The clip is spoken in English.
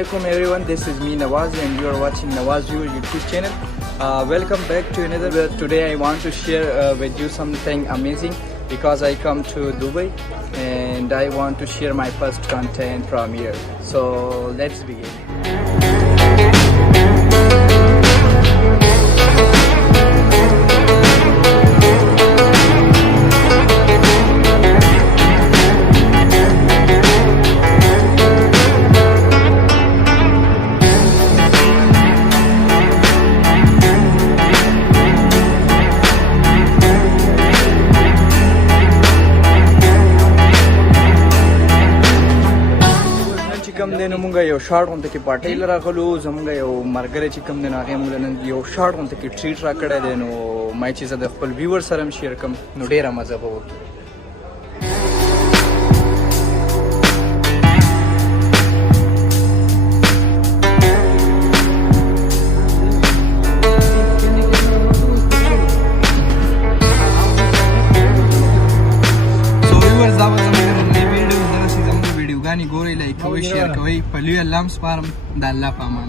Assalamualaikum everyone, this is me Nawaz and you are watching Nawaz View YouTube channel. Welcome back to another video. Today I want to share with you something amazing because I come to Dubai and I want to share my first content from here. So let's begin. کم دی نو مونږ یو شارټ غونډه کې پارټۍ ل راغلو زمونږ یو ملګری چې کم دی نو هغې مونږ نن یو شارټ غونډه کې ټریټ راکړی دی نو ما چې زه د خپل ویور سره هم شیر کړم نو ډېره مزه به وکړي. ګوري لایک کوئ شیر کوئ په لوی الله هم سپارم د الله په امان.